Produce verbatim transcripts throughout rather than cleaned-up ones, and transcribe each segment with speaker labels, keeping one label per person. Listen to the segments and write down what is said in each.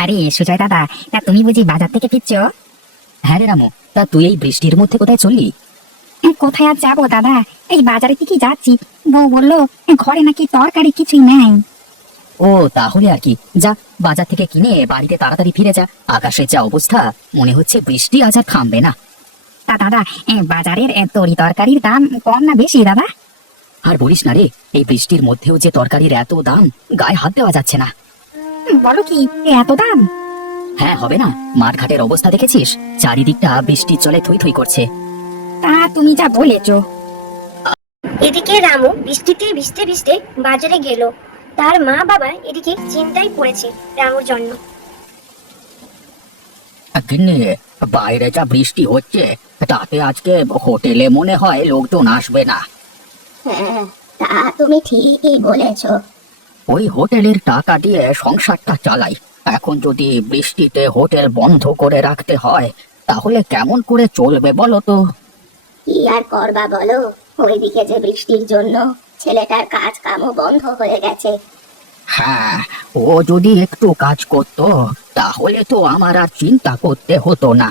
Speaker 1: আরে সুজয় দাদা, তা তুমি বুঝি বাজার থেকে ফিরছো?
Speaker 2: হ্যাঁ রে রামু, তা তুই এই বৃষ্টির মধ্যে কোথায় চললি?
Speaker 1: এ, কোথায় আর যাবো দাদা, এই বাজারের দিকে যাচ্ছি। বউ বললো এ, ঘরে নাকি তরকারি কিছুই নেই।
Speaker 2: ও তাহলে আর কি, যা বাজার থেকে কিনে বাড়িতে তাড়াতাড়ি ফিরে যা। আকাশের যা অবস্থা, মনে হচ্ছে বৃষ্টি আজ আর থামবে না।
Speaker 1: তা দাদা, এ, বাজারের এ, তরি তরকারির দাম কম না বেশি দাদা?
Speaker 2: আর বলিস না রে, এই বৃষ্টির মধ্যেও যে তরকারির এত দাম, গায়ে হাত দেওয়া যাচ্ছে না।
Speaker 1: হুম, বলো কি, এ, এত দাম?
Speaker 2: হ্যাঁ হবে না, মাঠঘাটের অবস্থা দেখেছিস? চারিদিকটা বৃষ্টির জলে থই থই করছে।
Speaker 1: তা তুমি যা বলেছো।
Speaker 3: এদিকে রামু বৃষ্টিতে ভিজতে ভিজতে বাজারে গেল। তার মা বাবা এদিকে চিন্তায় পড়েছে রামুর জন্য।
Speaker 2: কিন্নি, বাইরে যা বৃষ্টি হচ্ছে, তাতে আজকে হোটেলে মনে হয় লোকজন আসবে না।
Speaker 3: হ্যাঁ, তা তুমি ঠিকই বলেছো।
Speaker 2: ওই হোটেলের টাকা দিয়ে সংসারটা চালাই, এখন যদি বৃষ্টিতে হোটেল বন্ধ করে রাখতে হয়, তাহলে কেমন করে চলবে বলো তো?
Speaker 3: কি আর করবা বলো, ওইদিকে যে বৃষ্টির জন্য ছেলেটার কাজ কামও বন্ধ হয়ে গেছে।
Speaker 2: হ্যাঁ, ও যদি একটু কাজ করতো, তাহলে তো আমার আর চিন্তা করতে হতো না।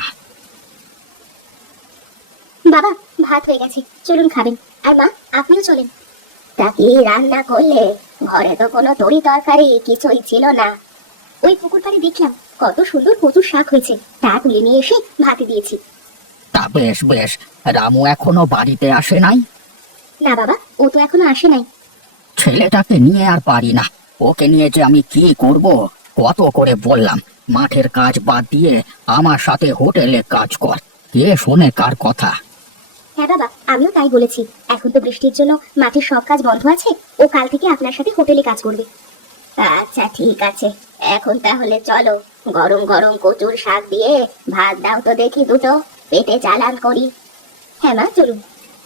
Speaker 3: বাবা, ভাত হয়ে গেছে, চলুন খাবেন। আর মা, আপনিও চলেন। তা কি রান্না করলে? ঘরে তো কোনো তরি তরকারি কিছুই ছিল না। ওই পুকুর পাড়ে দেখলাম কত সুন্দর কচুর শাক হয়েছে, তা তুলে নিয়ে এসে ভাতে দিয়েছি।
Speaker 2: তা বেশ বেশ, রামু এখনো বাড়িতে আসে নাই?
Speaker 3: না বাবা, ও তো এখনো আসে নাই।
Speaker 2: ছেলেটাকে নিয়ে আর পারি না, ওকে নিয়ে যে আমি কি করব। কত করে বললাম, মাঠের কাজ বাদ দিয়ে আমার সাথে হোটেলে কাজ কর, কে শোনে কার কথা?
Speaker 3: হ্যাঁ বাবা, আমিও তাই বলেছি। এখন তো বৃষ্টির জন্য মাঠের সব কাজ বন্ধ আছে, ও কাল থেকে আপনার সাথে হোটেলে কাজ করবে। আচ্ছা ঠিক আছে, এখন তাহলে চলো, গরম গরম কচুর শাক দিয়ে ভাত দাও তো দেখি দুটো, পেটে চালান করি। হ্যাঁ মা, চলুন।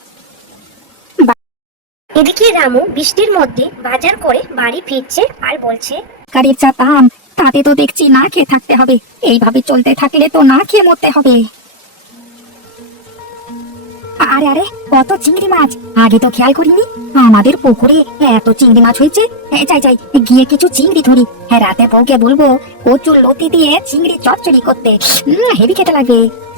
Speaker 3: এদিকে রামু বৃষ্টির মধ্যে বাজার করে বাড়ি ফিরছে আর বলছে,
Speaker 1: তরকারির যা দাম, তাতে তো দেখছি না খেয়ে থাকতে হবে। এইভাবে চলতে থাকলে তো না খেয়ে মরতে হবে। আরে আরে, কত চিংড়ি মাছ, আগে তো খেয়াল করিনি। আমাদের পুকুরে এত চিংড়ি মাছ হয়েছে। এ, যাই যাই, গিয়ে কিছু চিংড়ি ধরি। হ্যাঁ, রাতে বউকে বলবো কচুর লতি দিয়ে চিংড়ি চচ্চড়ি করতে। হেভি খেতে লাগবে।